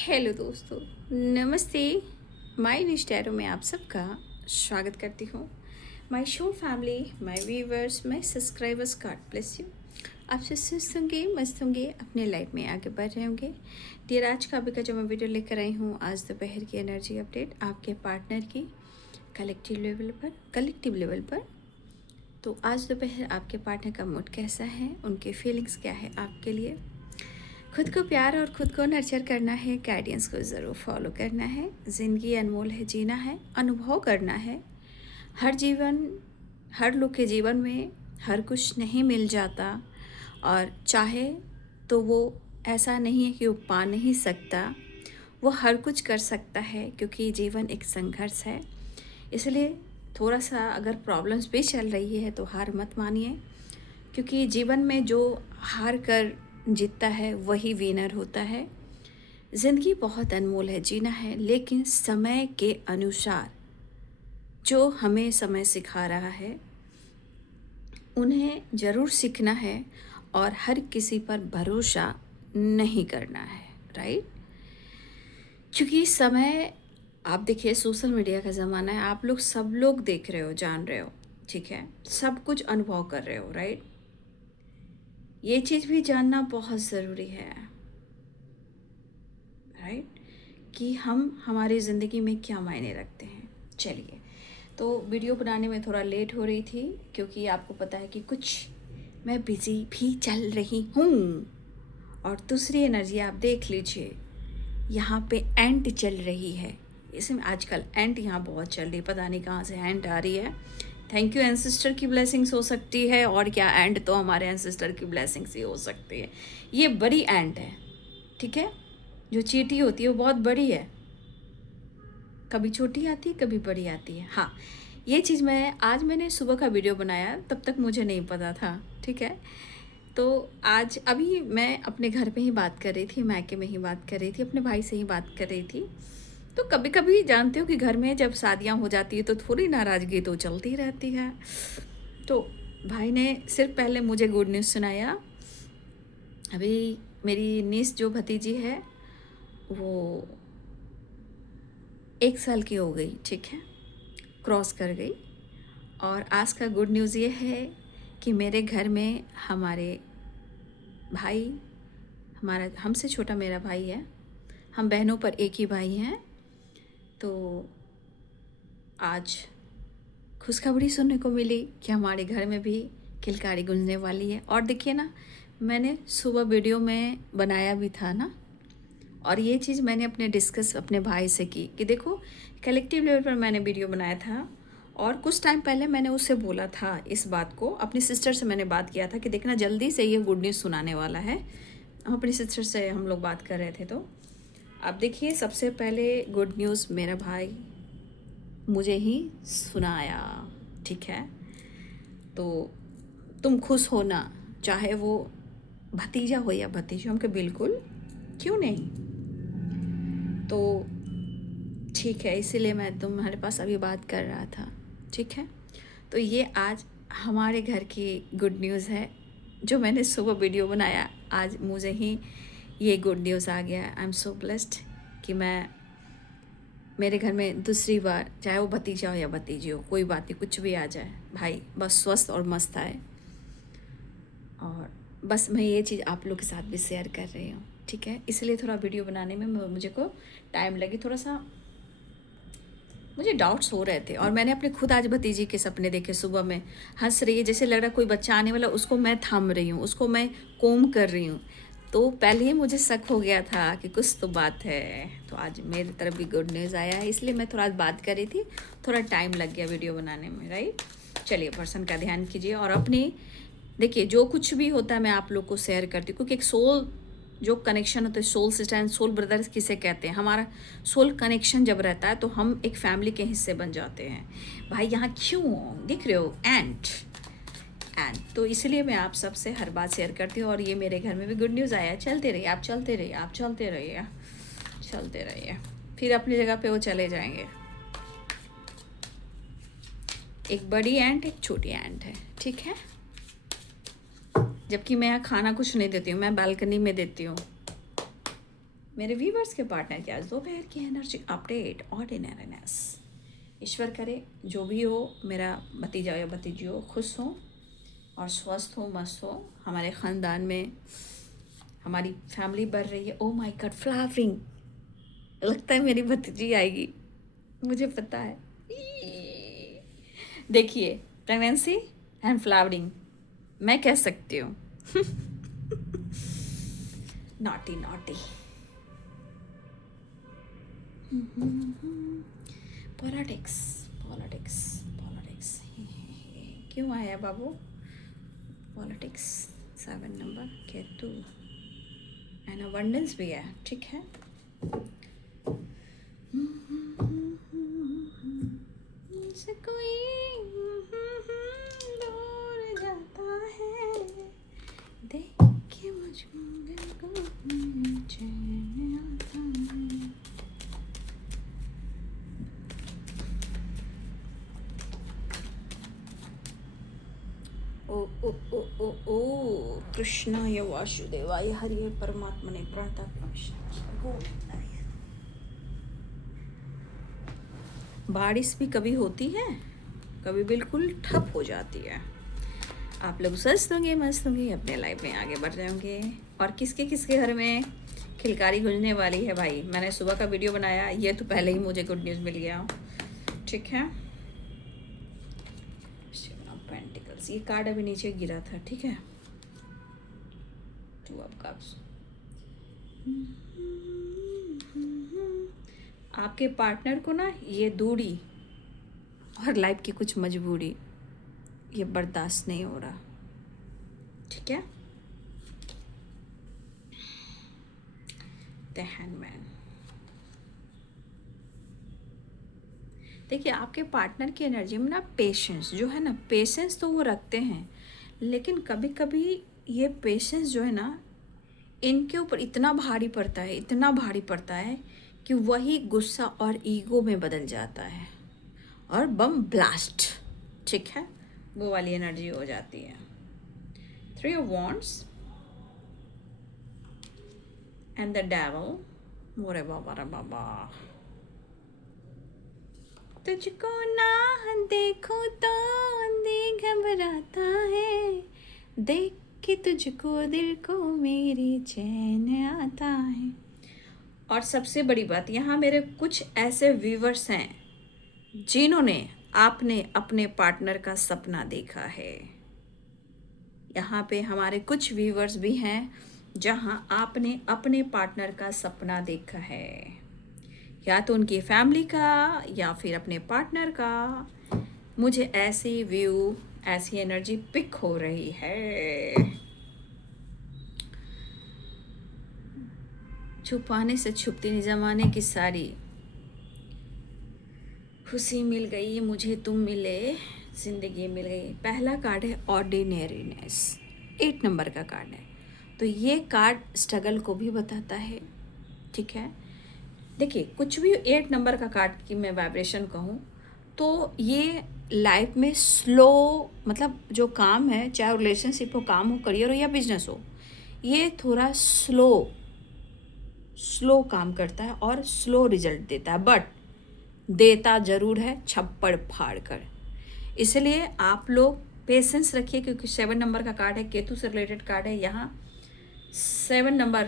Hello दोस्तों, नमस्ते। My निश टैरो में आप सबका स्वागत करती हूँ। My show family, my viewers, my subscribers, God bless you. आप सब स्वस्थ होंगे, मस्त होंगे, अपने लाइफ में आगे बढ़ रहे होंगे। डियर, आज का अभी का जो मैं वीडियो लेकर आई हूँ, आज दोपहर की एनर्जी अपडेट आपके पार्टनर की कलेक्टिव लेवल पर। तो आज दोपहर आपके पार्टनर का मूड कैसा है, उनके फीलिंग्स क्या है आपके लिए। खुद को प्यार और खुद को नर्चर करना है, गाइडेंस को ज़रूर फॉलो करना है। ज़िंदगी अनमोल है, जीना है, अनुभव करना है। हर लोग के जीवन में हर कुछ नहीं मिल जाता, और चाहे तो वो ऐसा नहीं है कि वो पा नहीं सकता, वो हर कुछ कर सकता है, क्योंकि जीवन एक संघर्ष है। इसलिए थोड़ा सा अगर प्रॉब्लम्स भी चल रही है तो हार मत मानिए, क्योंकि जीवन में जो हार कर जीतता है वही विनर होता है। ज़िंदगी बहुत अनमोल है, जीना है, लेकिन समय के अनुसार जो हमें समय सिखा रहा है उन्हें ज़रूर सीखना है, और हर किसी पर भरोसा नहीं करना है, राइट। क्योंकि समय, आप देखिए, सोशल मीडिया का ज़माना है, आप लोग सब लोग देख रहे हो, जान रहे हो, ठीक है, सब कुछ अनुभव कर रहे हो, राइट। ये चीज़ भी जानना बहुत ज़रूरी है, राइट, कि हम हमारी ज़िंदगी में क्या मायने रखते हैं। चलिए, तो वीडियो बनाने में थोड़ा लेट हो रही थी, क्योंकि आपको पता है कि कुछ मैं बिज़ी भी चल रही हूँ। और दूसरी एनर्जी आप देख लीजिए, यहाँ पे एंट चल रही है। इसमें आजकल एंट यहाँ बहुत चल रही है, पता नहीं कहाँ से एंट आ रही है। थैंक यू, एंसेस्टर की ब्लेसिंग्स हो सकती है, और क्या, एंट तो हमारे एंसेस्टर की ब्लेसिंग्स ही हो सकती है। ये बड़ी एंट है, ठीक है। जो चींटी होती है वो बहुत बड़ी है, कभी छोटी आती है, कभी बड़ी आती है। हाँ, ये चीज़ मैंने सुबह का वीडियो बनाया, तब तक मुझे नहीं पता था, ठीक है। तो आज अभी मैं अपने घर पे ही बात कर रही थी, मायके में ही बात कर रही थी, अपने भाई से ही बात कर रही थी। तो कभी कभी जानते हो कि घर में जब शादियाँ हो जाती है तो थोड़ी नाराज़गी तो चलती रहती है। तो भाई ने सिर्फ पहले मुझे गुड न्यूज़ सुनाया। अभी मेरी नीस जो भतीजी है वो 1 साल की हो गई, ठीक है, क्रॉस कर गई। और आज का गुड न्यूज़ ये है कि मेरे घर में हमारे भाई, हमसे छोटा मेरा भाई है, हम बहनों पर एक ही भाई हैं। तो आज खुशखबरी सुनने को मिली कि हमारे घर में भी किलकारी गूंजने वाली है। और देखिए ना, मैंने सुबह वीडियो में बनाया भी था ना, और ये चीज़ मैंने अपने भाई से की कि देखो, कलेक्टिव लेवल पर मैंने वीडियो बनाया था, और कुछ टाइम पहले मैंने उससे बोला था इस बात को। अपनी सिस्टर से मैंने बात किया था कि देखना, जल्दी से ये गुड न्यूज़ सुनाने वाला है। अपनी सिस्टर से हम लोग बात कर रहे थे। तो अब देखिए, सबसे पहले गुड न्यूज़ मेरा भाई मुझे ही सुनाया, ठीक है। तो तुम खुश होना, चाहे वो भतीजा हो या भतीजी, हमके बिल्कुल, क्यों नहीं। तो ठीक है, इसीलिए मैं तुम्हारे पास अभी बात कर रहा था, ठीक है। तो ये आज हमारे घर की गुड न्यूज़ है, जो मैंने सुबह वीडियो बनाया, आज मुझे ही ये गुड न्यूज़ आ गया। आई एम सो ब्लेस्ड कि मेरे घर में दूसरी बार, चाहे वो भतीजा हो या भतीजी हो, कोई बात नहीं, कुछ भी आ जाए, भाई बस स्वस्थ और मस्त आए। और बस मैं ये चीज़ आप लोग के साथ भी शेयर कर रही हूँ, ठीक है। इसलिए थोड़ा वीडियो बनाने में मुझे को टाइम लगी, थोड़ा सा मुझे डाउट्स हो रहे थे। और मैंने अपने खुद आज भतीजी के सपने देखे, सुबह में हंस रही है, जैसे लग रहा कोई बच्चा आने वाला, उसको मैं थाम रही हूँ, उसको मैं कोम कर रही हूँ। तो पहले ही मुझे शक हो गया था कि कुछ तो बात है। तो आज मेरी तरफ भी गुड न्यूज़ आया है, इसलिए मैं थोड़ा आज बात कर रही थी, थोड़ा टाइम लग गया वीडियो बनाने में, राइट। चलिए, पर्सन का ध्यान कीजिए, और अपनी देखिए, जो कुछ भी होता है मैं आप लोग को शेयर करती हूँ, क्योंकि एक सोल जो कनेक्शन होता है, soul sister and soul brothers किसे कहते हैं, हमारा सोल कनेक्शन जब रहता है तो हम एक फैमिली के हिस्से बन जाते हैं। भाई यहाँ क्यों दिख रहे हो, एंट तो इसलिए मैं आप सबसे हर बात शेयर करती हूँ। और ये मेरे घर में भी गुड न्यूज़ आया। चलते रहिए आप, चलते रहिए आप, चलते रहिए, चलते रहिए, फिर अपनी जगह पे वो चले जाएंगे। एक बड़ी एंट, एक छोटी एंट है, ठीक है। जबकि मैं यहाँ खाना कुछ नहीं देती हूँ, मैं बालकनी में देती हूँ। मेरे व्यूवर्स के पार्टनर की आज दोपहर की एनर्जी अपडेट ऑर्डिनरीनेस। ईश्वर करे जो भी हो, मेरा भतीजा या भतीजी हो खुश हो और स्वस्थ हो, मस्त हो। हमारे ख़ानदान में हमारी फैमिली बढ़ रही है। ओ माय गॉड, फ्लावरिंग, लगता है मेरी भतीजी आएगी, मुझे पता है। देखिए, प्रेगनेंसी एंड फ्लावरिंग, मैं कह सकती हूँ। Naughty naughty. Politics politics politics क्यों आया बाबू politics? 7 number Ketu and abundance भी है, ठीक है। से कोई दूर जाता है, देख के मुझको चैन आता है। ओ ओ ओ ओ ओ कृष्णाय वासुदेवाय हरिये परमात्मने प्रणतः। बारिश भी कभी होती है, कभी बिल्कुल ठप हो जाती है। आप लोग सच होंगे, मस्त होंगे, अपने लाइफ में आगे बढ़ रहे होंगे। और किसके किसके घर में खिलकारी गुंजने वाली है भाई। मैंने सुबह का वीडियो बनाया, ये तो पहले ही मुझे गुड न्यूज़ मिल गया, ठीक है। पेंटिकल्स, ये कार्ड अभी नीचे गिरा था, ठीक है। 2 ऑफ कप्स। आपके पार्टनर को ना ये दूरी और लाइफ की कुछ मजबूरी ये बर्दाश्त नहीं हो रहा, ठीक है। The handman. देखिए, आपके पार्टनर की एनर्जी में ना पेशेंस जो है ना, पेशेंस तो वो रखते हैं, लेकिन कभी कभी ये पेशेंस जो है ना इनके ऊपर इतना भारी पड़ता है, इतना भारी पड़ता है कि वही गुस्सा और ईगो में बदल जाता है और बम ब्लास्ट, ठीक है, वो वाली एनर्जी हो जाती है। 3 of Wands and the devil. मोरे बाबा रे बाबा, तुझको ना देखो तो दिल घबराता है, देख के तुझको दिल को मेरी चैन आता है। और सबसे बड़ी बात, यहाँ मेरे कुछ ऐसे व्यूवर्स हैं जिन्होंने आपने अपने पार्टनर का सपना देखा है। यहाँ पे हमारे कुछ व्यूवर्स भी हैं जहाँ आपने अपने पार्टनर का सपना देखा है, या तो उनकी फैमिली का या फिर अपने पार्टनर का। मुझे ऐसी व्यू, ऐसी एनर्जी पिक हो रही है। छुपाने से छुपती नहीं, जमाने की सारी खुशी मिल गई मुझे, तुम मिले, जिंदगी मिल गई। पहला कार्ड है ऑर्डिनरीनेस, 8 नंबर का कार्ड है। तो ये कार्ड स्ट्रगल को भी बताता है, ठीक है। देखिए, कुछ भी 8 नंबर का कार्ड की मैं वाइब्रेशन कहूँ तो ये लाइफ में स्लो, मतलब जो काम है, चाहे रिलेशनशिप हो, काम हो, करियर हो या बिजनेस हो, ये थोड़ा स्लो काम करता है और स्लो रिजल्ट देता है, बट देता ज़रूर है छप्पड़ फाड़ कर। इसलिए आप लोग पेशेंस रखिए, क्योंकि 7 नंबर का कार्ड है, केतु से रिलेटेड कार्ड है। यहाँ 7 नंबर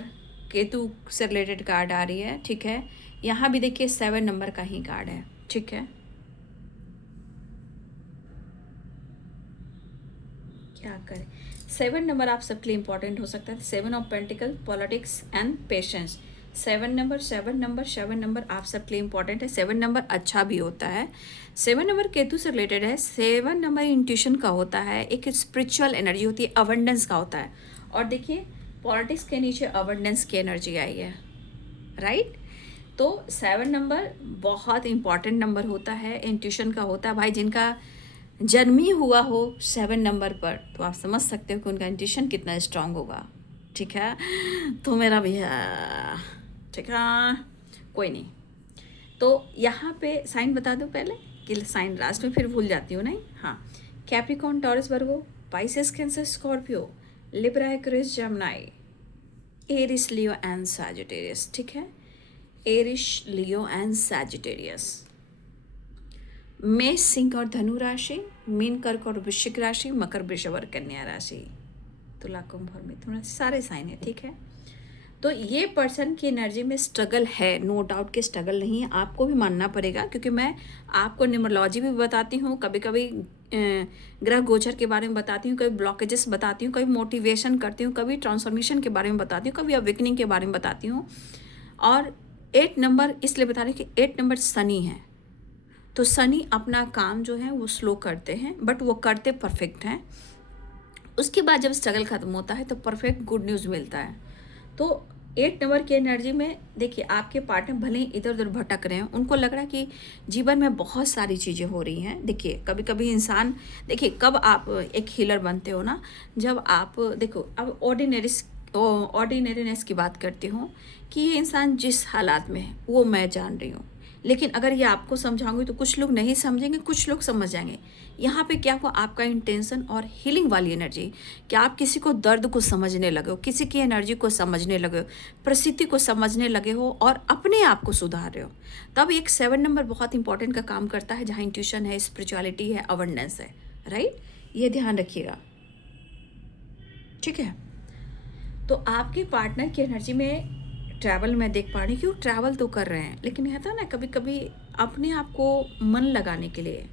केतु से रिलेटेड कार्ड आ रही है, ठीक है। यहाँ भी देखिए 7 नंबर का ही कार्ड है, ठीक है। क्या करें, 7 नंबर आप सबके लिए इंपॉर्टेंट हो सकता है। 7 of pentacle, politics and patience. 7 number आप सबके लिए इंपॉर्टेंट है। 7 नंबर अच्छा भी होता है। 7 नंबर केतु से रिलेटेड है। 7 नंबर इंट्यूशन का होता है, एक स्पिरिचुअल एनर्जी होती है, अबंडेंस का होता है। और देखिए, पॉलिटिक्स के नीचे अबंडेंस की एनर्जी आई है, राइट। तो 7 नंबर बहुत इंपॉर्टेंट नंबर होता है, इंट्यूशन का होता है भाई। जिनका जन्मी हुआ हो 7 नंबर पर, तो आप समझ सकते हो कि उनका इंट्यूशन कितना स्ट्रांग होगा, ठीक है। तो मेरा भी है, ठीक है, कोई नहीं। तो यहाँ पे साइन बता दूँ पहले कि साइन लास्ट में फिर भूल जाती हूँ, नहीं। हाँ, Capricorn, Taurus, Virgo, Pisces, Cancer, Scorpio, Libra, Aquarius, Gemini, Aries, Leo and Sagittarius, ठीक है। Aries, Leo and Sagittarius. मेष, सिंह और धनु राशि, मीन, कर्क और वृश्चिक राशि, मकर, वृषभ और कन्या राशि, तुला, कुंभ और मिथुन राशि, सारे साइन है, ठीक है। तो ये पर्सन की एनर्जी में स्ट्रगल है, नो डाउट कि स्ट्रगल नहीं है, आपको भी मानना पड़ेगा, क्योंकि मैं आपको न्यूमरोलॉजी भी बताती हूँ, कभी कभी ग्रह गोचर के बारे में बताती हूँ, कभी ब्लॉकेजेस बताती हूँ, कभी मोटिवेशन करती हूँ, कभी ट्रांसफॉर्मेशन के बारे में बताती हूँ, कभी अवेकनिंग के बारे में बताती हूँ। और 8 नंबर इसलिए बता रही कि 8 नंबर शनि है, तो शनि अपना काम जो है वो स्लो करते हैं, बट वो करते परफेक्ट हैं। उसके बाद जब स्ट्रगल खत्म होता है तो परफेक्ट गुड न्यूज़ मिलता है। तो 8 नंबर की एनर्जी में देखिए, आपके पार्टनर भले ही इधर उधर भटक रहे हैं, उनको लग रहा है कि जीवन में बहुत सारी चीज़ें हो रही हैं। देखिए कभी कभी इंसान, देखिए कब आप एक हीलर बनते हो ना, जब आप देखो, अब ऑर्डिनरीनेस की बात करती हूँ कि ये इंसान जिस हालात में है वो मैं जान रही हूँ, लेकिन अगर ये आपको समझाऊंगी तो कुछ लोग नहीं समझेंगे, कुछ लोग समझ जाएंगे। यहाँ पे क्या हुआ, आपका इंटेंशन और हीलिंग वाली एनर्जी, कि आप किसी को दर्द को समझने लगे हो, किसी की एनर्जी को समझने लगे हो, परिस्थिति को समझने लगे हो और अपने आप को सुधार रहे हो। तब एक 7 नंबर बहुत इंपॉर्टेंट का काम करता है, जहाँ इंट्यूशन है, स्पिरिचुअलिटी है, अवेयरनेस है, राइट। ये ध्यान रखिएगा, ठीक है। तो आपके पार्टनर की एनर्जी में ट्रैवल मैं देख पा रही हूँ कि वो ट्रैवल तो कर रहे हैं, लेकिन यह था ना, कभी कभी अपने आप को मन लगाने के लिए,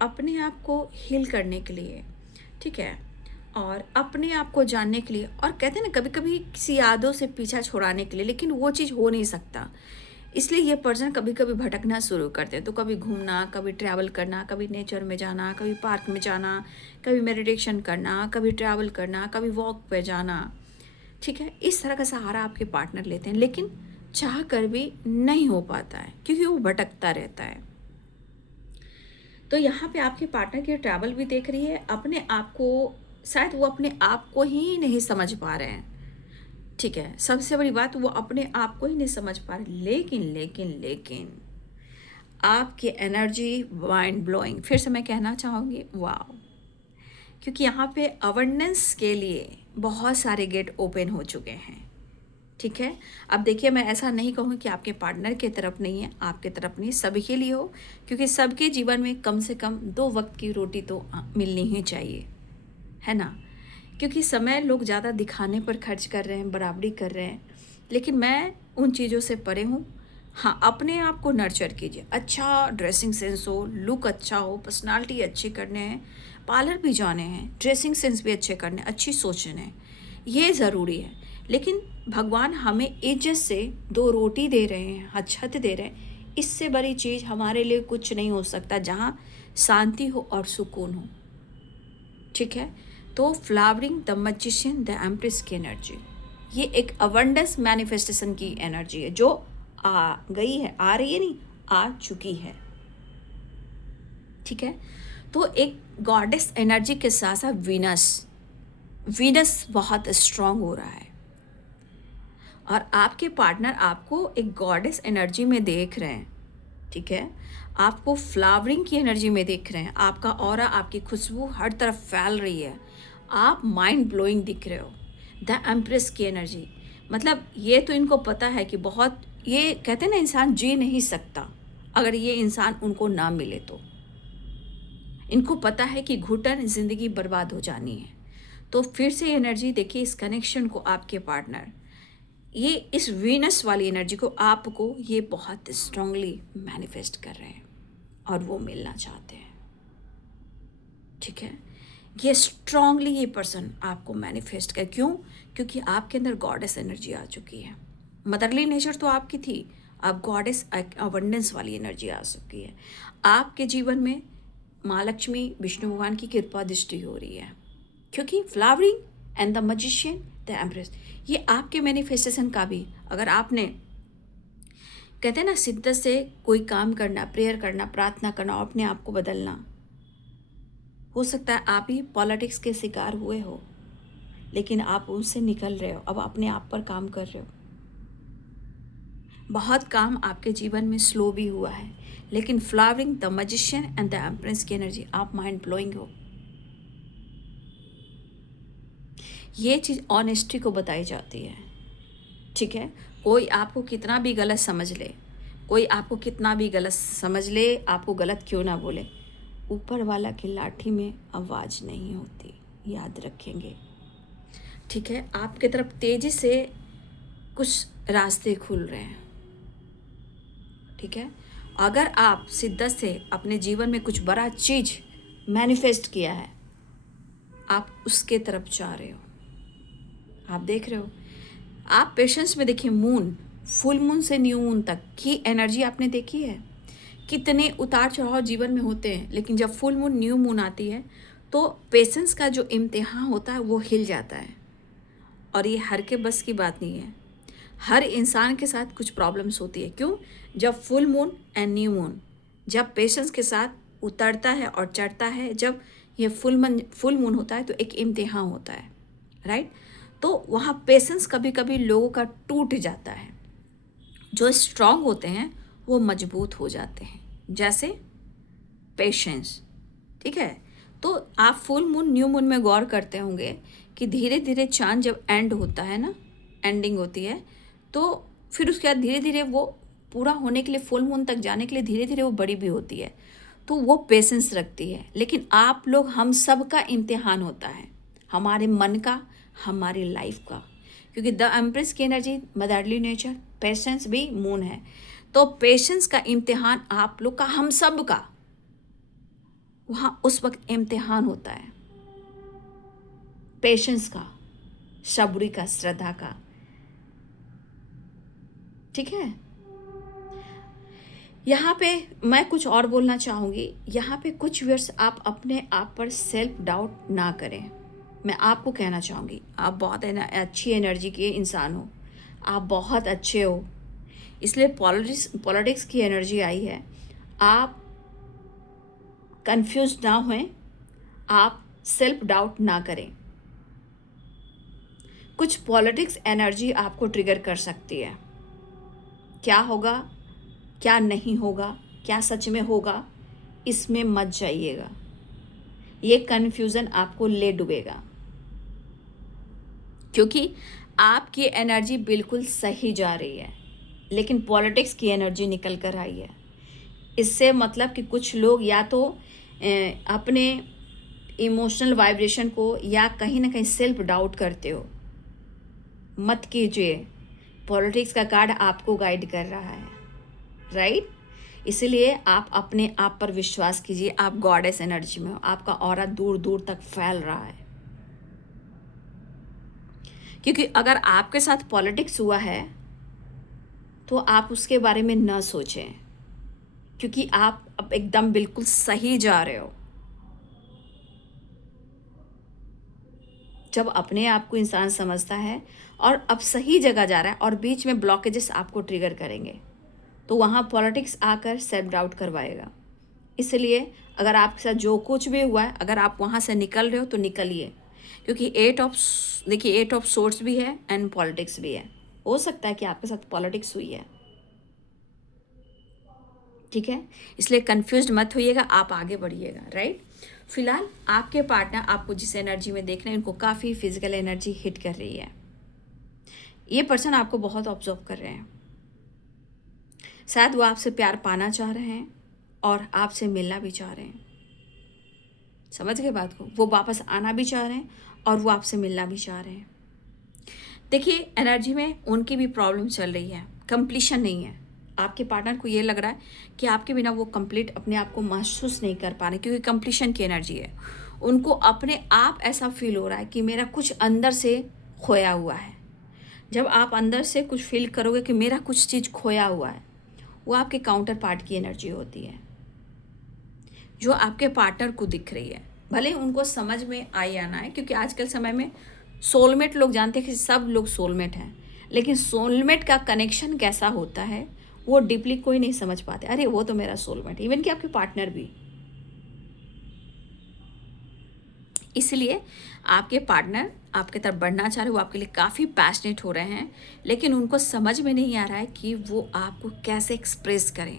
अपने आप को हील करने के लिए, ठीक है, और अपने आप को जानने के लिए, और कहते हैं ना कभी कभी किसी यादों से पीछा छुड़ाने के लिए, लेकिन वो चीज़ हो नहीं सकता। इसलिए ये पर्सन कभी कभी भटकना शुरू करते हैं, तो कभी घूमना, कभी ट्रैवल करना, कभी नेचर में जाना, कभी पार्क में जाना, कभी मेडिटेशन करना, कभी ट्रैवल करना, कभी वॉक पे जाना, ठीक है। इस तरह का सहारा आपके पार्टनर लेते हैं, लेकिन चाह कर भी नहीं हो पाता है, क्योंकि वो भटकता रहता है। तो यहाँ पे आपके पार्टनर की ट्रैवल भी देख रही है, अपने आप को, शायद वो अपने आप को ही नहीं समझ पा रहे हैं, ठीक है। सबसे बड़ी बात, वो अपने आप को ही नहीं समझ पा रहे, लेकिन लेकिन लेकिन आपकी एनर्जी माइंड ब्लोइंग, फिर से मैं कहना चाहूँगी वाह, क्योंकि यहाँ पे अवेयरनेस के लिए बहुत सारे गेट ओपन हो चुके हैं, ठीक है। अब देखिए, मैं ऐसा नहीं कहूँ कि आपके पार्टनर की तरफ नहीं है, आपके तरफ नहीं, सभी के लिए हो, क्योंकि सबके जीवन में कम से कम 2 वक्त की रोटी तो मिलनी ही चाहिए, है ना। क्योंकि समय लोग ज़्यादा दिखाने पर खर्च कर रहे हैं, बराबरी कर रहे हैं, लेकिन मैं उन चीज़ों से परे हूँ। हाँ, अपने आप को नर्चर कीजिए, अच्छा ड्रेसिंग सेंस हो, लुक अच्छा हो, पर्सनालिटी अच्छी करने हैं, पार्लर भी जाने हैं, ड्रेसिंग सेंस भी अच्छे करने, अच्छी सोचने हैं, ये ज़रूरी है। लेकिन भगवान हमें इज्जत से 2 रोटी दे रहे हैं, छत दे रहे हैं, इससे बड़ी चीज़ हमारे लिए कुछ नहीं हो सकता, जहाँ शांति हो और सुकून हो, ठीक है। तो flowering, the magician, the empress की एनर्जी, ये एक अबंडेंस मैनिफेस्टेशन की एनर्जी है, जो आ गई है, आ रही है नहीं, आ चुकी है, ठीक है। तो एक गॉडेस एनर्जी के साथ साथ वीनस बहुत स्ट्रांग हो रहा है, और आपके पार्टनर आपको एक गॉडेस एनर्जी में देख रहे हैं, ठीक है। आपको फ्लावरिंग की एनर्जी में देख रहे हैं, आपका ऑरा, आपकी खुशबू हर तरफ फैल रही है, आप माइंड ब्लोइंग दिख रहे हो। द एम्प्रेस की एनर्जी, मतलब ये तो इनको पता है कि बहुत, ये कहते हैं ना, इंसान जी नहीं सकता अगर ये इंसान उनको ना मिले, तो इनको पता है कि घुटन ज़िंदगी बर्बाद हो जानी है। तो फिर से एनर्जी देखिए, इस कनेक्शन को आपके पार्टनर, ये इस वीनस वाली एनर्जी को आपको ये बहुत स्ट्रांगली मैनिफेस्ट कर रहे हैं, और वो मिलना चाहते हैं, ठीक है। ये स्ट्रांगली ये पर्सन आपको मैनिफेस्ट कर, क्यों? क्योंकि आपके अंदर गॉडेस एनर्जी आ चुकी है, मदरली नेचर तो आपकी थी, अब गॉडेस अबंडेंस वाली एनर्जी आ चुकी है। आपके जीवन में माँ लक्ष्मी, विष्णु भगवान की कृपा दृष्टि हो रही है, क्योंकि flowering and the magician, the empress, ये आपके मैनिफेस्टेशन का भी, अगर आपने, कहते हैं ना, शिद्दत से कोई काम करना, प्रेयर करना, प्रार्थना करना, अपने आप को बदलना, हो सकता है आप ही पॉलिटिक्स के शिकार हुए हो, लेकिन आप उससे निकल रहे हो, अब अपने आप पर काम कर रहे हो। बहुत काम आपके जीवन में स्लो भी हुआ है, लेकिन flowering, the magician and the empress की एनर्जी, आप माइंड ब्लोइंग हो। ये चीज़ ऑनेस्टी को बताई जाती है, ठीक है, कोई आपको कितना भी गलत समझ ले, कोई आपको कितना भी गलत समझ ले, आपको गलत क्यों ना बोले, ऊपर वाला की लाठी में आवाज़ नहीं होती, याद रखेंगे। ठीक है, आपके तरफ तेज़ी से कुछ रास्ते खुल रहे हैं। ठीक है, अगर आप शिद्दत से अपने जीवन में कुछ बड़ा चीज़ मैनिफेस्ट किया है, आप उसके तरफ जा रहे हो, आप देख रहे हो। आप पेशेंस में देखिए, मून, फुल मून से न्यू मून तक की एनर्जी आपने देखी है, कितने उतार चढ़ाव जीवन में होते हैं, लेकिन जब फुल मून न्यू मून आती है तो पेशेंस का जो इम्तिहान होता है वो हिल जाता है। और ये हर के बस की बात नहीं है, हर इंसान के साथ कुछ प्रॉब्लम्स होती है। क्यों? जब full moon and new moon, जब पेशेंस के साथ उतरता है और चढ़ता है, जब ये फुल मून होता है तो एक इम्तिहान होता है, राइट। तो वहाँ पेशेंस कभी कभी लोगों का टूट जाता है, जो स्ट्रांग होते हैं वो मजबूत हो जाते हैं, जैसे पेशेंस। ठीक है, तो आप फुल मून न्यू मून में गौर करते होंगे कि धीरे धीरे चांद जब एंड होता है ना, एंडिंग होती है, तो फिर उसके बाद धीरे धीरे वो पूरा होने के लिए, फुल मून तक जाने के लिए धीरे धीरे वो बड़ी भी होती है, तो वो पेशेंस रखती है। लेकिन आप लोग, हम सब का इम्तिहान होता है, हमारे मन का, हमारी लाइफ का, क्योंकि द एम्प्रेस की एनर्जी मदरली नेचर, पेशेंस भी मून है। तो पेशेंस का इम्तिहान आप लोग का, हम सब का, वहाँ उस वक्त इम्तिहान होता है, पेशेंस का, शबरी का, श्रद्धा का। ठीक है, यहाँ पे मैं कुछ और बोलना चाहूँगी। यहाँ पे कुछ वर्ड्स आप अपने आप पर सेल्फ डाउट ना करें। मैं आपको कहना चाहूँगी, आप बहुत अच्छी एनर्जी के इंसान हो, आप बहुत अच्छे हो, इसलिए पॉलिटिक्स की एनर्जी आई है। आप कंफ्यूज ना हों, आप सेल्फ डाउट ना करें। कुछ पॉलिटिक्स एनर्जी आपको ट्रिगर कर सकती है, क्या होगा क्या नहीं होगा, क्या सच में होगा, इसमें मत जाइएगा, ये कन्फ्यूज़न आपको ले डूबेगा, क्योंकि आपकी एनर्जी बिल्कुल सही जा रही है, लेकिन पॉलिटिक्स की एनर्जी निकल कर आई है। इससे मतलब कि कुछ लोग या तो अपने इमोशनल वाइब्रेशन को या कहीं ना कहीं सेल्फ डाउट करते हो, मत कीजिए। पॉलिटिक्स का कार्ड आपको गाइड कर रहा है, राइट। इसलिए आप अपने आप पर विश्वास कीजिए, आप गॉडेस एनर्जी में हो, आपका ऑरा दूर दूर तक फैल रहा है। क्योंकि अगर आपके साथ पॉलिटिक्स हुआ है तो आप उसके बारे में न सोचें, क्योंकि आप अब एकदम बिल्कुल सही जा रहे हो। जब अपने आप को इंसान समझता है और अब सही जगह जा रहा है और बीच में ब्लॉकेजेस आपको ट्रिगर करेंगे, तो वहाँ पॉलिटिक्स आकर सेल्फ डाउट करवाएगा। इसलिए अगर आपके साथ जो कुछ भी हुआ है, अगर आप वहाँ से निकल रहे हो तो निकलिए, क्योंकि देखिए 8 ऑफ सोर्ड्स भी है एंड पॉलिटिक्स भी है। हो सकता है कि आपके साथ पॉलिटिक्स हुई है, ठीक है, इसलिए कंफ्यूज्ड मत होइएगा, आप आगे बढ़िएगा, राइट। फिलहाल आपके पार्टनर आपको जिस एनर्जी में देख रहे हैं, उनको काफ़ी फिजिकल एनर्जी हिट कर रही है। ये पर्सन आपको बहुत ऑब्जर्व कर रहे हैं, शायद वो आपसे प्यार पाना चाह रहे हैं और आपसे मिलना भी चाह रहे हैं। समझ गए बात को, वो वापस आना भी चाह रहे हैं और वो आपसे मिलना भी चाह रहे हैं। देखिए एनर्जी में उनकी भी प्रॉब्लम चल रही है, कंप्लीशन नहीं है। आपके पार्टनर को ये लग रहा है कि आपके बिना वो कंप्लीट अपने आप को महसूस नहीं कर पा रहे, क्योंकि कंप्लीशन की एनर्जी है। उनको अपने आप ऐसा फील हो रहा है कि मेरा कुछ अंदर से खोया हुआ है। जब आप अंदर से कुछ फील करोगे कि मेरा कुछ चीज़ खोया हुआ है, वो आपके काउंटर पार्ट की एनर्जी होती है, जो आपके पार्टनर को दिख रही है। भले उनको समझ में आई आना है, क्योंकि आजकल समय में सोलमेट लोग जानते हैं कि सब लोग सोलमेट हैं, लेकिन सोलमेट का कनेक्शन कैसा होता है वो डीपली कोई नहीं समझ पाते। अरे वो तो मेरा सोलमेट, इवन कि आपके पार्टनर भी। इसलिए आपके पार्टनर आपके तरफ बढ़ना चाह रहे, वो आपके लिए काफ़ी पैशनेट हो रहे हैं, लेकिन उनको समझ में नहीं आ रहा है कि वो आपको कैसे एक्सप्रेस करें।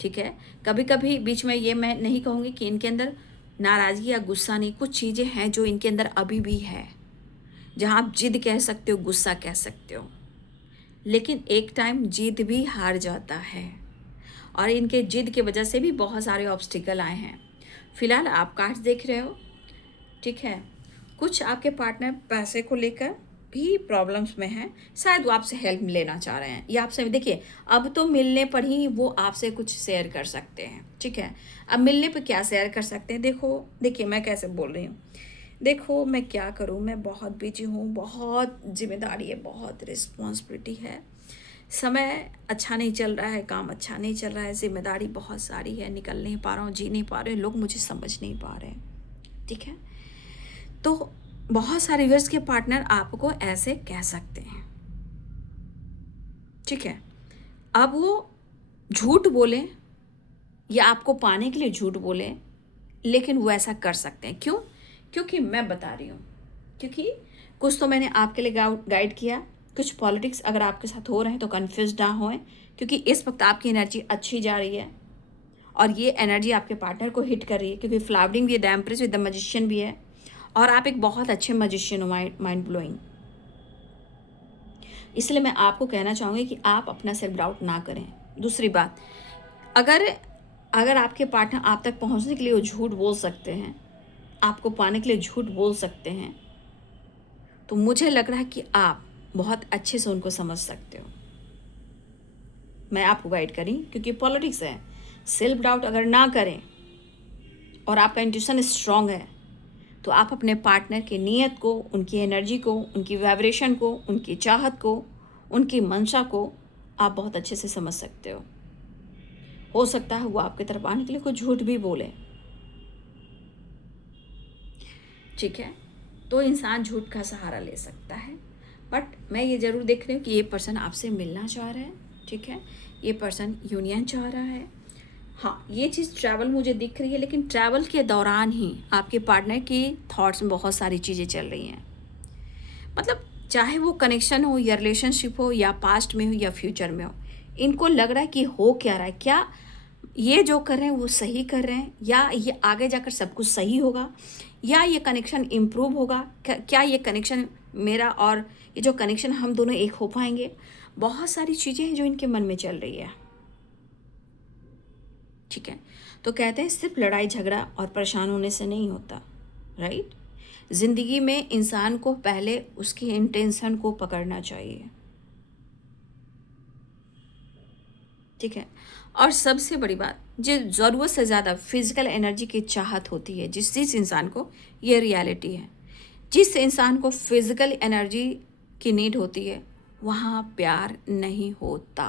ठीक है, कभी कभी बीच में ये मैं नहीं कहूँगी कि इनके अंदर नाराज़गी या गुस्सा नहीं, कुछ चीज़ें हैं जो इनके अंदर अभी भी है, जहाँ आप जिद कह सकते हो, गुस्सा कह सकते हो। लेकिन एक टाइम जीत भी हार जाता है, और इनके जिद की वजह से भी बहुत सारे ऑब्स्टिकल आए हैं। फिलहाल आप कार्ड्स देख रहे हो, ठीक है। कुछ आपके पार्टनर पैसे को लेकर भी प्रॉब्लम्स में हैं, शायद वो आपसे हेल्प लेना चाह रहे हैं, या आपसे देखिए अब तो मिलने पर ही वो आपसे कुछ शेयर कर सकते हैं, ठीक है। अब मिलने पर क्या शेयर कर सकते हैं, देखिए मैं कैसे बोल रही हूँ, देखो मैं क्या करूँ, मैं बहुत बिजी हूँ, बहुत जिम्मेदारी है, बहुत रिस्पॉन्सिबिलिटी है, समय अच्छा नहीं चल रहा है, काम अच्छा नहीं चल रहा है, जिम्मेदारी बहुत सारी है, निकल नहीं पा रहा हूँ, जी नहीं पा रहे, लोग मुझे समझ नहीं पा रहे हैं, ठीक है। तो बहुत सारे व्यूअर्स के पार्टनर आपको ऐसे कह सकते हैं, ठीक है। अब वो झूठ बोले या आपको पाने के लिए झूठ बोले, लेकिन वो ऐसा कर सकते हैं। क्यों? क्योंकि मैं बता रही हूँ, क्योंकि कुछ तो मैंने आपके लिए गाइड किया, कुछ पॉलिटिक्स अगर आपके साथ हो रहे हैं तो कन्फ्यूज ना होएं, क्योंकि इस वक्त आपकी एनर्जी अच्छी जा रही है और ये एनर्जी आपके पार्टनर को हिट कर रही है, क्योंकि फ्लावरिंग भी है, the empress with the magician भी है, और आप एक बहुत अच्छे मैजिशियन हो, माइंड ब्लोइंग। इसलिए मैं आपको कहना चाहूँगी कि आप अपना सेल्फ डाउट ना करें। दूसरी बात, अगर अगर आपके पार्टनर आप तक पहुँचने के लिए वो झूठ बोल सकते हैं, आपको पाने के लिए झूठ बोल सकते हैं, तो मुझे लग रहा है कि आप बहुत अच्छे से उनको समझ सकते हो। मैं आपको गाइड करी, क्योंकि पॉलिटिक्स है। सेल्फ डाउट अगर ना करें और आपका इंट्यूशन स्ट्रांग है, तो आप अपने पार्टनर की नीयत को, उनकी एनर्जी को, उनकी वाइब्रेशन को, उनकी चाहत को, उनकी मंशा को आप बहुत अच्छे से समझ सकते हो सकता है वो आपकी तरफ आने के लिए कोई झूठ भी बोले, ठीक है। तो इंसान झूठ का सहारा ले सकता है, बट मैं ये ज़रूर देख रही हूँ कि ये पर्सन आपसे मिलना चाह रहा है, ठीक है। ये पर्सन यूनियन चाह रहा है। हाँ, ये चीज़ ट्रैवल मुझे दिख रही है, लेकिन ट्रैवल के दौरान ही आपके पार्टनर की थॉट्स में बहुत सारी चीज़ें चल रही हैं। मतलब चाहे वो कनेक्शन हो या रिलेशनशिप हो या पास्ट में हो या फ्यूचर में हो, इनको लग रहा है कि हो क्या रहा है, क्या ये जो कर रहे हैं वो सही कर रहे हैं, या ये आगे जाकर सब कुछ सही होगा, या ये कनेक्शन इम्प्रूव होगा, क्या ये कनेक्शन मेरा और ये जो कनेक्शन हम दोनों एक हो पाएंगे। बहुत सारी चीज़ें हैं जो इनके मन में चल रही है, ठीक है। तो कहते हैं सिर्फ लड़ाई झगड़ा और परेशान होने से नहीं होता, राइट। ज़िंदगी में इंसान को पहले उसकी इंटेंशन को पकड़ना चाहिए, ठीक है। और सबसे बड़ी बात, जो ज़रूरत से ज़्यादा फिजिकल एनर्जी की चाहत होती है जिस इंसान को, ये रियलिटी है, जिस इंसान को फिजिकल एनर्जी की नीड होती है वहाँ प्यार नहीं होता।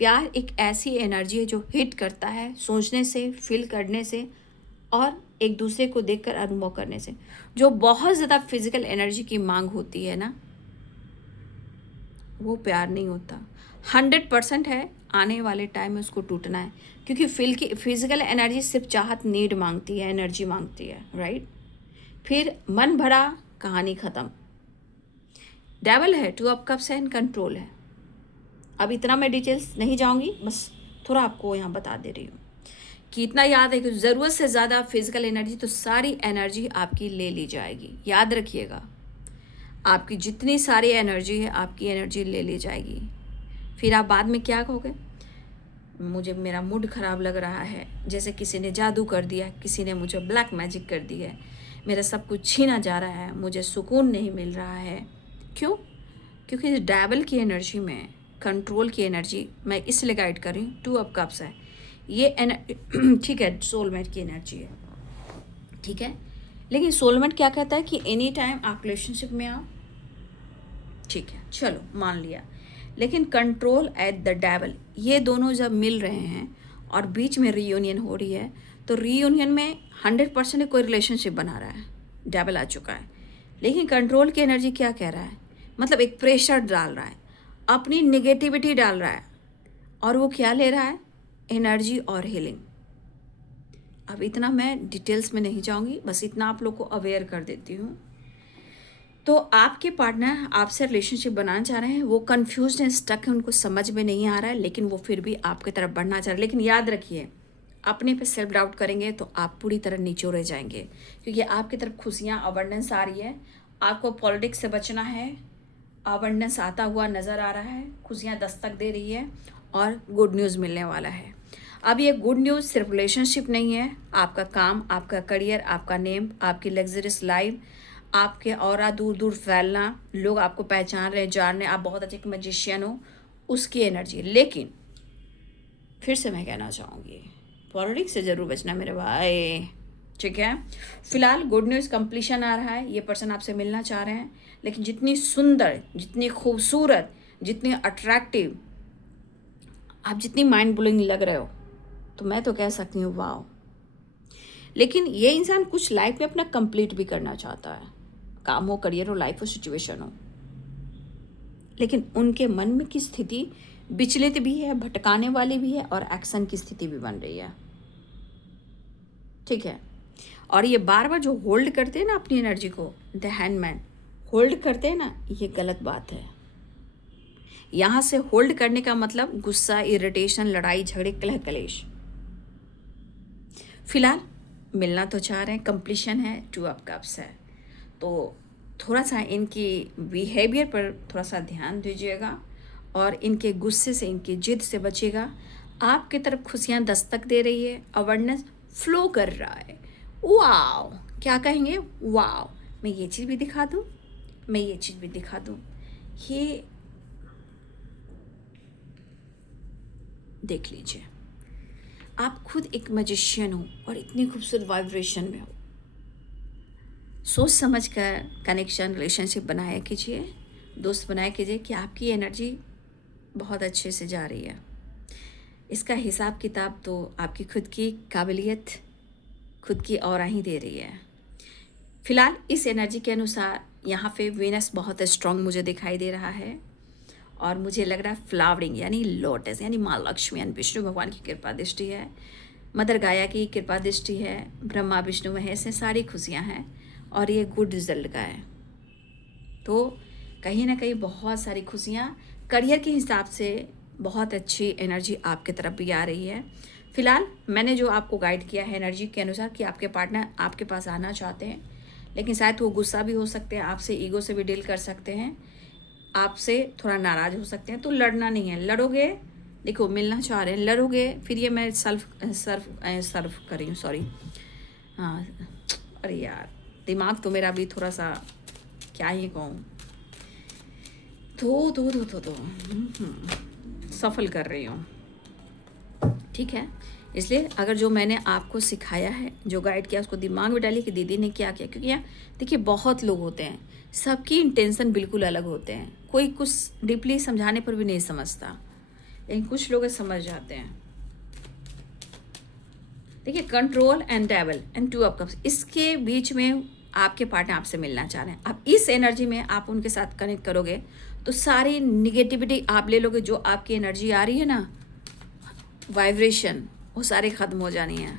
प्यार एक ऐसी एनर्जी है जो हिट करता है सोचने से, फील करने से, और एक दूसरे को देखकर अनुभव करने से। जो बहुत ज़्यादा फिजिकल एनर्जी की मांग होती है ना, वो प्यार नहीं होता। 100% है, आने वाले टाइम में उसको टूटना है, क्योंकि फिजिकल एनर्जी सिर्फ चाहत, नीड मांगती है, एनर्जी मांगती है, राइट। फिर मन भरा, कहानी ख़त्म। डेविल है, 2 ऑफ कप्स है, एंड कंट्रोल है। अब इतना मैं डिटेल्स नहीं जाऊंगी, बस थोड़ा आपको यहाँ बता दे रही हूँ कि इतना याद है कि ज़रूरत से ज़्यादा फिजिकल एनर्जी तो सारी एनर्जी आपकी ले ली जाएगी। याद रखिएगा, आपकी जितनी सारी एनर्जी है आपकी एनर्जी ले ली जाएगी। फिर आप बाद में क्या कहोगे, मुझे मेरा मूड ख़राब लग रहा है, जैसे किसी ने जादू कर दिया, किसी ने मुझे ब्लैक मैजिक कर दी है, मेरा सब कुछ छीना जा रहा है, मुझे सुकून नहीं मिल रहा है। क्यों? क्योंकि इस डेविल की एनर्जी में, कंट्रोल की एनर्जी मैं इसलिए गाइड कर रही हूँ, 2 ऑफ कप्स है ये ठीक है, सोलमेट की एनर्जी है, ठीक है। लेकिन सोलमेट क्या कहता है कि एनी टाइम आप रिलेशनशिप में आओ, ठीक है, चलो मान लिया। लेकिन कंट्रोल एट द डेविल, ये दोनों जब मिल रहे हैं और बीच में रीयूनियन हो रही है, तो रीयूनियन में 100% कोई रिलेशनशिप बना रहा है, डेविल आ चुका है। लेकिन कंट्रोल की एनर्जी क्या कह रहा है, मतलब एक प्रेशर डाल रहा है, अपनी निगेटिविटी डाल रहा है, और वो क्या ले रहा है, एनर्जी और हीलिंग। अब इतना मैं डिटेल्स में नहीं जाऊंगी, बस इतना आप लोग को अवेयर कर देती हूँ। तो आपके पार्टनर आपसे रिलेशनशिप बनाना चाह रहे हैं, वो कंफ्यूज हैं, स्टक हैं, उनको समझ में नहीं आ रहा है, लेकिन वो फिर भी आपकी तरफ बढ़ना चाह रहे हैं। लेकिन याद रखिए, अपने पे सेल्फ डाउट करेंगे तो आप पूरी तरह नीचे रह जाएंगे, क्योंकि आपकी तरफ खुशियाँ अबंडेंस आ रही है। आपको पॉलिटिक्स से बचना है, अबंडेंस आता हुआ नज़र आ रहा है, खुशियाँ दस्तक दे रही है और गुड न्यूज़ मिलने वाला है। अब ये गुड न्यूज़ सिर्फ रिलेशनशिप नहीं है, आपका काम, आपका करियर, आपका नेम, आपकी लग्जरियस लाइफ, आपके ऑरा दूर दूर फैलना, लोग आपको पहचान रहे, जान रहे, आप बहुत अच्छे मैजिशियन हो, उसकी एनर्जी। लेकिन फिर से मैं कहना चाहूँगी, पॉलिटिक्स से ज़रूर बचना मेरे भाई, ठीक है। फिलहाल गुड न्यूज़ कंप्लीशन आ रहा है, ये पर्सन आपसे मिलना चाह रहे हैं, लेकिन जितनी सुंदर, जितनी खूबसूरत, जितनी अट्रैक्टिव, आप जितनी माइंड ब्लोइंग लग रहे हो, तो मैं तो कह सकती हूँ वाह। लेकिन ये इंसान कुछ लाइफ में अपना कंप्लीट भी करना चाहता है, काम हो, करियर हो, लाइफ हो, सिचुएशन हो, लेकिन उनके मन में की स्थिति विचलित भी है, भटकाने वाली भी है और एक्शन की स्थिति भी बन रही है, ठीक है। और ये बार बार जो होल्ड करते हैं ना अपनी एनर्जी को, द हैंडमैन होल्ड करते हैं ना, ये गलत बात है। यहाँ से होल्ड करने का मतलब गुस्सा, इरिटेशन, लड़ाई झगड़े, कलह कलेश। फिलहाल मिलना तो चाह रहे हैं, कंप्लीशन है, 2 ऑफ कप्स है, तो थोड़ा सा इनकी बिहेवियर पर थोड़ा सा ध्यान दीजिएगा और इनके गुस्से से, इनकी जिद से बचिएगा। आपकी तरफ खुशियाँ दस्तक दे रही है, अवेयरनेस फ्लो कर रहा है। वाओ, क्या कहेंगे, वाओ। मैं ये चीज़ भी दिखा दूँ, मैं ये चीज़ भी दिखा दूँ, ये देख लीजिए। आप खुद एक मैजिशियन हो और इतनी खूबसूरत वाइब्रेशन में हो। सोच समझ कर कनेक्शन, रिलेशनशिप बनाया कीजिए, दोस्त बनाया कीजिए कि आपकी एनर्जी बहुत अच्छे से जा रही है। इसका हिसाब किताब तो आपकी खुद की काबिलियत, खुद की ऑरा ही दे रही है। फिलहाल इस एनर्जी के अनुसार यहाँ पे वीनस बहुत स्ट्रांग मुझे दिखाई दे रहा है और मुझे लग रहा है फ्लावरिंग यानी लोटस, यानी माँ लक्ष्मी यानी विष्णु भगवान की कृपा दृष्टि है, मदर गाया की कृपा दृष्टि है, ब्रह्मा विष्णु महेश से सारी खुशियाँ हैं और ये गुड रिजल्ट का है। तो कहीं ना कहीं बहुत सारी खुशियाँ, करियर के हिसाब से बहुत अच्छी एनर्जी आपके तरफ भी आ रही है। फिलहाल मैंने जो आपको गाइड किया है एनर्जी के अनुसार कि आपके पार्टनर आपके पास आना चाहते हैं, लेकिन शायद वो गुस्सा भी हो सकते हैं, आपसे ईगो से भी डील कर सकते हैं, आपसे थोड़ा नाराज़ हो सकते हैं। तो लड़ना नहीं है, लड़ोगे, देखो मिलना चाह रहे हैं, लड़ोगे फिर ये मैं सर्व कर रही हूँ, सॉरी, हाँ, अरे यार दिमाग तो मेरा भी थोड़ा सा क्या ही कहूँ, तो सफल कर रही हूँ, ठीक है। इसलिए अगर जो मैंने आपको सिखाया है, जो गाइड किया, उसको दिमाग में डालिए कि दीदी ने क्या किया, क्योंकि यहाँ देखिए बहुत लोग होते हैं, सबकी इंटेंशन बिल्कुल अलग होते हैं, कोई कुछ डीपली समझाने पर भी नहीं समझता, लेकिन कुछ लोग समझ जाते हैं। देखिए control and devil and 2 of cups, इसके बीच में आपके पार्टनर आपसे मिलना चाह रहे हैं। अब इस एनर्जी में आप उनके साथ कनेक्ट करोगे तो सारी निगेटिविटी आप ले लोगे, जो आपकी एनर्जी आ रही है ना, वाइब्रेशन, वो सारी ख़त्म हो जानी है,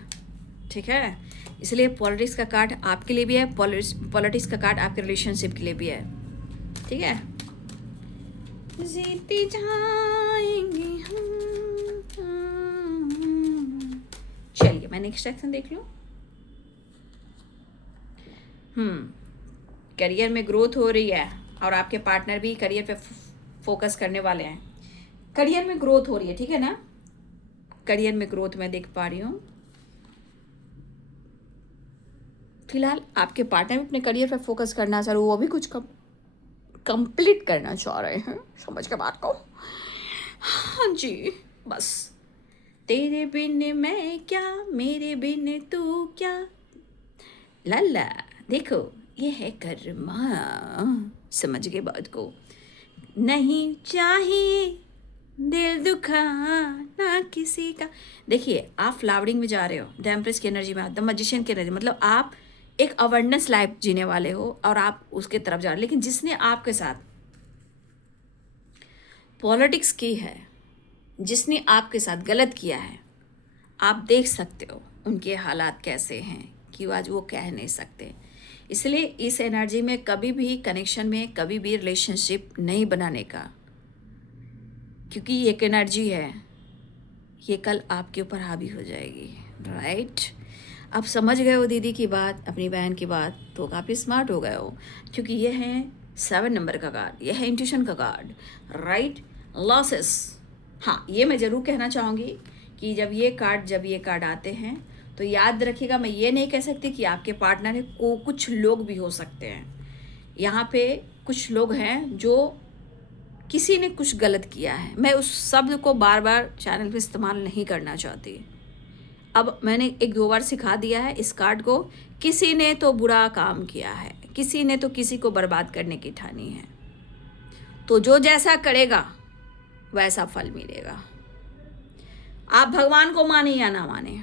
ठीक है। इसलिए पॉलिटिक्स का कार्ड आपके लिए भी है, पॉलिटिक्स का कार्ड आपके रिलेशनशिप के लिए भी है, ठीक है। जीते जाएंगे हम। चलिए मैं नेक्स्ट सेक्शन देख लूँ। करियर में ग्रोथ हो रही है और आपके पार्टनर भी करियर पे फोकस करने वाले हैं। करियर में ग्रोथ हो रही है, ठीक है ना, करियर में ग्रोथ मैं देख पा रही हूँ। फिलहाल आपके पार्टनर भी अपने करियर पे फोकस करना चाह रहे, वो भी कुछ कंप्लीट करना चाह रहे हैं, समझ के बात को, हाँ जी। बस तेरे बिन मैं क्या, मेरे बिन तू क्या, लाला देखो ये है कर्मा, समझ गए बात को, नहीं चाहिए दिल दुखाना किसी का। देखिए आप फ्लावरिंग में जा रहे हो, द एम्प्रेस की एनर्जी में, द मैजिशियन की एनर्जी, मतलब आप एक अवेयरनेस लाइफ जीने वाले हो और आप उसके तरफ जा रहे हो। लेकिन जिसने आपके साथ पॉलिटिक्स की है, जिसने आपके साथ गलत किया है, आप देख सकते हो उनके हालात कैसे हैं कि आज वो कह नहीं सकते। इसलिए इस एनर्जी में कभी भी कनेक्शन में, कभी भी रिलेशनशिप नहीं बनाने का, क्योंकि ये एक एनर्जी है, ये कल आपके ऊपर हावी हो जाएगी, राइट। आप समझ गए हो दीदी की बात, अपनी बहन की बात, तो काफ़ी स्मार्ट हो गए हो, क्योंकि ये हैं 7 नंबर का कार्ड, यह है इंट्यूशन का कार्ड, राइट, लॉसेस। हाँ, ये मैं ज़रूर कहना चाहूँगी कि जब ये कार्ड आते हैं तो याद रखिएगा, मैं ये नहीं कह सकती कि आपके पार्टनर है, को कुछ लोग भी हो सकते हैं। यहाँ पे कुछ लोग हैं जो किसी ने कुछ गलत किया है, मैं उस शब्द को बार बार चैनल पे इस्तेमाल नहीं करना चाहती। अब मैंने 1-2 बार सिखा दिया है इस कार्ड को, किसी ने तो बुरा काम किया है, किसी ने तो किसी को बर्बाद करने की ठानी है, तो जो जैसा करेगा वैसा फल मिलेगा। आप भगवान को माने या ना माने,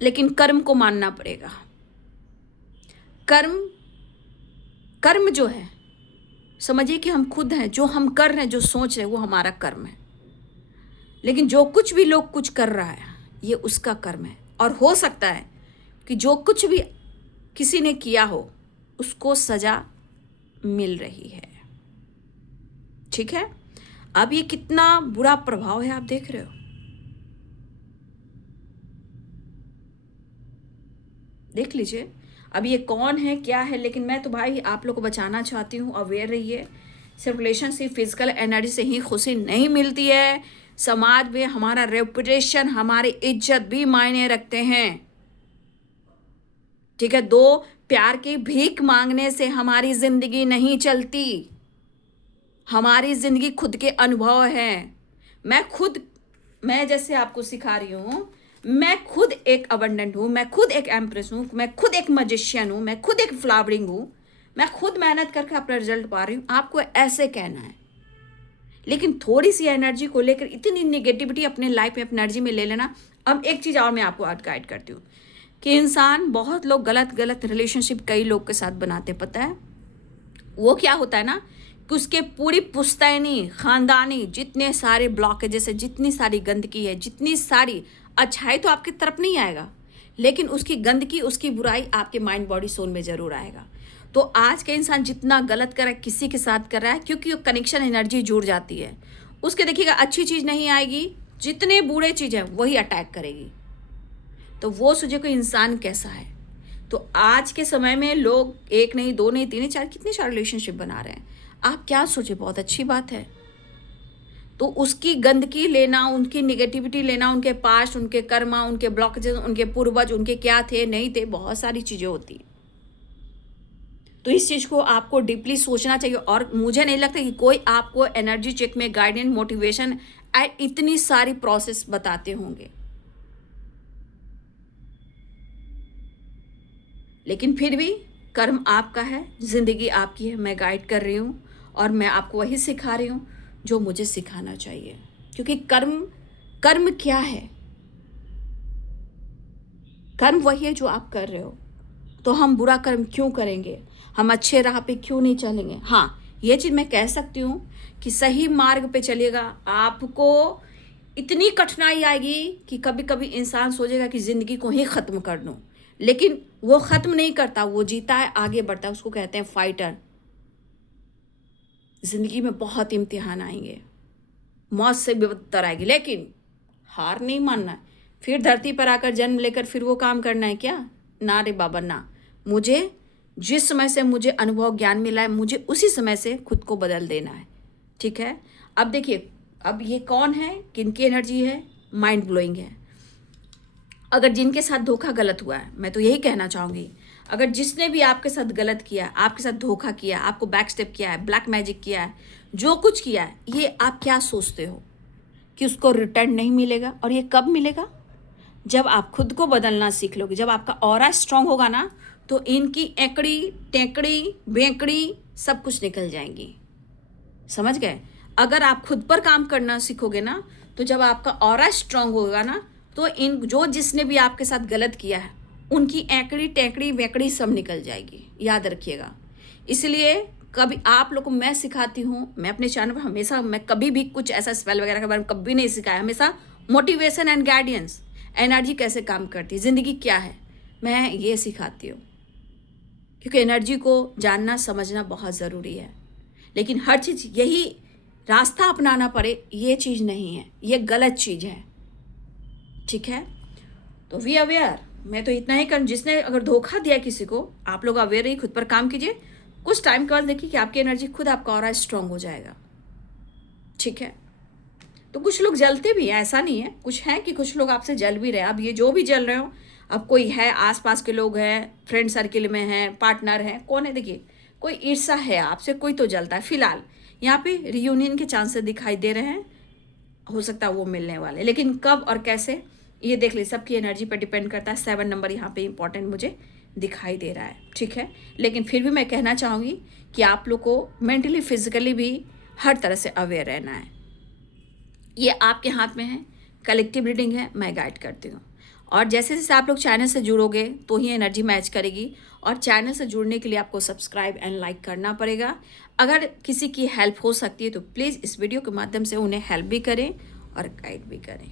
लेकिन कर्म को मानना पड़ेगा। कर्म जो है, समझिए कि हम खुद हैं, जो हम कर रहे हैं, जो सोच रहे हैं, वो हमारा कर्म है। लेकिन जो कुछ भी लोग कुछ कर रहा है, ये उसका कर्म है। और हो सकता है कि जो कुछ भी किसी ने किया हो, उसको सजा मिल रही है। ठीक है, अब ये कितना बुरा प्रभाव है, आप देख रहे हो। देख लीजिए, अब ये कौन है, क्या है, लेकिन मैं तो भाई आप लोग को बचाना चाहती हूँ। अवेयर रहिए, सिर्फ रिलेशनशिप फिजिकल एनर्जी से ही खुशी नहीं मिलती है, समाज में हमारा रेपुटेशन, हमारी इज्जत भी मायने रखते हैं। ठीक है, दो प्यार की भीख मांगने से हमारी जिंदगी नहीं चलती। हमारी जिंदगी खुद के अनुभव है। मैं जैसे आपको सिखा रही हूँ, मैं खुद एक अबंडेंट हूँ, मैं खुद एक एम्प्रेस हूँ, मैं खुद एक मजिशियन हूँ, मैं खुद एक फ्लावरिंग हूँ, मैं खुद मेहनत करके अपना रिजल्ट पा रही हूँ। आपको ऐसे कहना है, लेकिन थोड़ी सी एनर्जी को लेकर इतनी नेगेटिविटी अपने लाइफ में, अपनी एनर्जी में ले लेना। अब एक चीज़ और मैं आपको आज गाइड करती हूँ कि इंसान, बहुत लोग गलत रिलेशनशिप कई लोग के साथ बनाते, पता है वो क्या होता है ना, कि उसके पूरी पुश्तैनी खानदानी जितने सारे ब्लॉकेजेस है, जितनी सारी गंदगी है, जितनी सारी अच्छाई तो आपकी तरफ नहीं आएगा, लेकिन उसकी गंदगी, उसकी बुराई आपके माइंड बॉडी सोल में ज़रूर आएगा। तो आज के इंसान जितना गलत कर रहा है, किसी के साथ कर रहा है, क्योंकि वो कनेक्शन एनर्जी जुड़ जाती है, उसके देखिएगा अच्छी चीज़ नहीं आएगी, जितने बुरे चीज़ हैं वही अटैक करेगी। तो वो सोचे कोई इंसान कैसा है। तो आज के समय में लोग एक नहीं, दो नहीं, तीन नहीं, चार, कितने सारे रिलेशनशिप बना रहे हैं। आप क्या सोचे, बहुत अच्छी बात है। तो उसकी गंदगी लेना, उनकी निगेटिविटी लेना, उनके पास्ट, उनके कर्मा, उनके ब्लॉकेजेस, उनके पूर्वज, उनके क्या थे नहीं थे, बहुत सारी चीज़ें होती। तो इस चीज़ को आपको डीपली सोचना चाहिए। और मुझे नहीं लगता कि कोई आपको एनर्जी चेक में गाइडेंस, मोटिवेशन इतनी सारी प्रोसेस बताते होंगे, लेकिन फिर भी कर्म आपका है, ज़िंदगी आपकी है। मैं गाइड कर रही हूँ और मैं आपको वही सिखा रही हूँ जो मुझे सिखाना चाहिए। क्योंकि कर्म क्या है, कर्म वही है जो आप कर रहे हो। तो हम बुरा कर्म क्यों करेंगे, हम अच्छे राह पे क्यों नहीं चलेंगे। हाँ, ये चीज़ मैं कह सकती हूँ कि सही मार्ग पे चलिएगा, आपको इतनी कठिनाई आएगी कि कभी कभी इंसान सोचेगा कि ज़िंदगी को ही ख़त्म कर दूँ, लेकिन वो ख़त्म नहीं करता, वो जीता है, आगे बढ़ता है। उसको कहते हैं फाइटर। ज़िंदगी में बहुत इम्तिहान आएंगे, मौत से भी बदतर आएगी, लेकिन हार नहीं मानना है। फिर धरती पर आकर जन्म लेकर फिर वो काम करना है क्या? ना रे बाबा ना। मुझे जिस समय से मुझे अनुभव ज्ञान मिला है, मुझे उसी समय से खुद को बदल देना है। ठीक है, अब देखिए, अब ये कौन है, किनकी एनर्जी है, माइंड ब्लोइंग है। अगर जिनके साथ धोखा गलत हुआ है, मैं तो यही कहना चाहूँगी, अगर जिसने भी आपके साथ गलत किया, आपके साथ धोखा किया, आपको बैक स्टेप किया है, ब्लैक मैजिक किया है, जो कुछ किया है, ये आप क्या सोचते हो कि उसको रिटर्न नहीं मिलेगा? और ये कब मिलेगा? जब आप खुद को बदलना सीख लोगे, जब आपका ऑरा स्ट्रांग होगा ना, तो इनकी एकड़ी टेकड़ी बेकड़ी सब कुछ निकल जाएंगी। समझ गए? अगर आप खुद पर काम करना सीखोगे ना, तो जब आपका ऑरा स्ट्रांग होगा ना, तो इन जो जिसने भी आपके साथ गलत किया है, उनकी एकड़ी टेकड़ी बेकड़ी सब निकल जाएगी। याद रखिएगा। इसलिए कभी आप लोग को मैं सिखाती हूँ, मैं अपने चैनल पर हमेशा, मैं कभी भी कुछ ऐसा स्पेल वगैरह के बारे में कभी नहीं सिखाया, हमेशा मोटिवेशन एंड गाइडेंस, एनर्जी कैसे काम करती है, ज़िंदगी क्या है, मैं ये सिखाती हूँ। क्योंकि एनर्जी को जानना समझना बहुत ज़रूरी है, लेकिन हर चीज़ यही रास्ता अपनाना पड़े, ये चीज़ नहीं है, ये गलत चीज़ है। ठीक है, तो वी अवेयर। मैं तो इतना ही कर, जिसने अगर धोखा दिया किसी को, आप लोग अवेयर रहिए, खुद पर काम कीजिए, कुछ टाइम के बाद देखिए कि आपकी एनर्जी खुद आपका ऑरा स्ट्रांग हो जाएगा, ठीक है। तो कुछ लोग जलते भी हैं, ऐसा नहीं है, कुछ हैं कि कुछ लोग आपसे जल भी रहे हैं। अब ये जो भी जल रहे हो, अब कोई है आसपास के लोग हैं, फ्रेंड सर्किल में हैं, पार्टनर हैं, कौन है, देखिए कोई ईर्ष्या है आपसे, कोई तो जलता है। फिलहाल यहाँ पे रियूनियन के चांसेस दिखाई दे रहे हैं, हो सकता है वो मिलने वाले, लेकिन कब और कैसे ये देख लीजिए, सबकी एनर्जी पर डिपेंड करता है। 7 नंबर यहाँ पे इंपॉर्टेंट मुझे दिखाई दे रहा है, ठीक है। लेकिन फिर भी मैं कहना चाहूँगी कि आप लोग को मेंटली फिजिकली भी हर तरह से अवेयर रहना है। ये आपके हाथ में है, कलेक्टिव रीडिंग है, मैं गाइड करती हूँ। और जैसे जैसे आप लोग चैनल से जुड़ोगे तो ही एनर्जी मैच करेगी, और चैनल से जुड़ने के लिए आपको सब्सक्राइब एंड लाइक करना पड़ेगा। अगर किसी की हेल्प हो सकती है तो प्लीज़ इस वीडियो के माध्यम से उन्हें हेल्प भी करें और गाइड भी करें,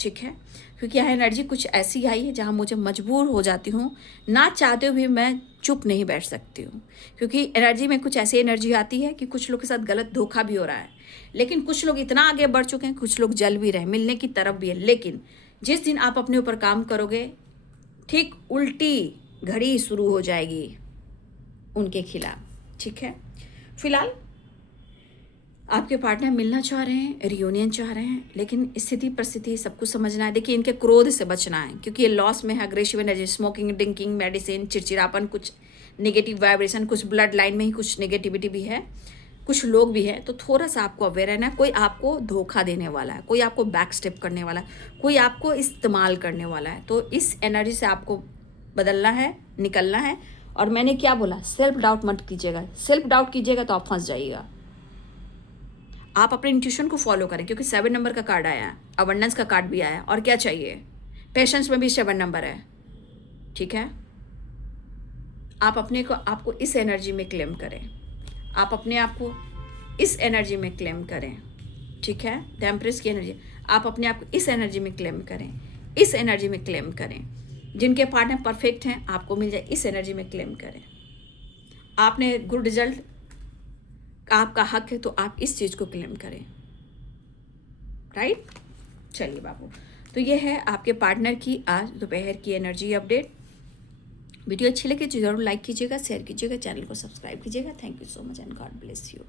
ठीक है। क्योंकि यहाँ एनर्जी कुछ ऐसी आई है जहाँ मुझे मजबूर हो जाती हूँ, ना चाहते हुए भी मैं चुप नहीं बैठ सकती हूँ, क्योंकि एनर्जी में कुछ ऐसी एनर्जी आती है कि कुछ लोग के साथ गलत धोखा भी हो रहा है, लेकिन कुछ लोग इतना आगे बढ़ चुके हैं, कुछ लोग जल भी रहे हैं, मिलने की तरफ भी है। लेकिन जिस दिन आप अपने ऊपर काम करोगे, ठीक उल्टी घड़ी शुरू हो जाएगी उनके खिलाफ, ठीक है। फिलहाल आपके पार्टनर मिलना चाह रहे हैं, रियूनियन चाह रहे हैं, लेकिन स्थिति परिस्थिति सब कुछ समझना है। देखिए इनके क्रोध से बचना है, क्योंकि ये लॉस में है, aggressive energy, smoking, drinking, medicine, चिड़चिड़ापन, कुछ नेगेटिव वाइब्रेशन, कुछ ब्लड लाइन में ही कुछ नेगेटिविटी भी है, कुछ लोग भी हैं। तो थोड़ा सा आपको अवेयर रहना है। कोई आपको धोखा देने वाला है, कोई आपको बैक स्टेप करने वाला है, कोई आपको इस्तेमाल करने वाला है। तो इस एनर्जी से आपको बदलना है, निकलना है। और मैंने क्या बोला, सेल्फ डाउट मत कीजिएगा। सेल्फ डाउट कीजिएगा तो आप फंस जाइएगा। आप अपने इंट्यूशन को फॉलो करें, क्योंकि 7 नंबर का कार्ड आया है, अबंडेंस का कार्ड भी आया, और क्या चाहिए, पेशेंस में भी 7 नंबर है, ठीक है। आप अपने को, आपको इस एनर्जी में क्लेम करें, आप अपने आप को इस एनर्जी में क्लेम करें, ठीक है। द एम्प्रेस की एनर्जी, आप अपने आप को इस एनर्जी में क्लेम करें, इस एनर्जी में क्लेम करें। जिनके पार्टनर परफेक्ट हैं आपको मिल जाए, इस एनर्जी में क्लेम करें। आपने गुड रिजल्ट, आपका हक है, तो आप इस चीज़ को क्लेम करें, राइट। चलिए बाबू, तो ये है आपके पार्टनर की आज दोपहर की एनर्जी अपडेट। वीडियो अच्छी लगे तो जरूर लाइक कीजिएगा, शेयर कीजिएगा, चैनल को सब्सक्राइब कीजिएगा। Thank you so much and God bless you.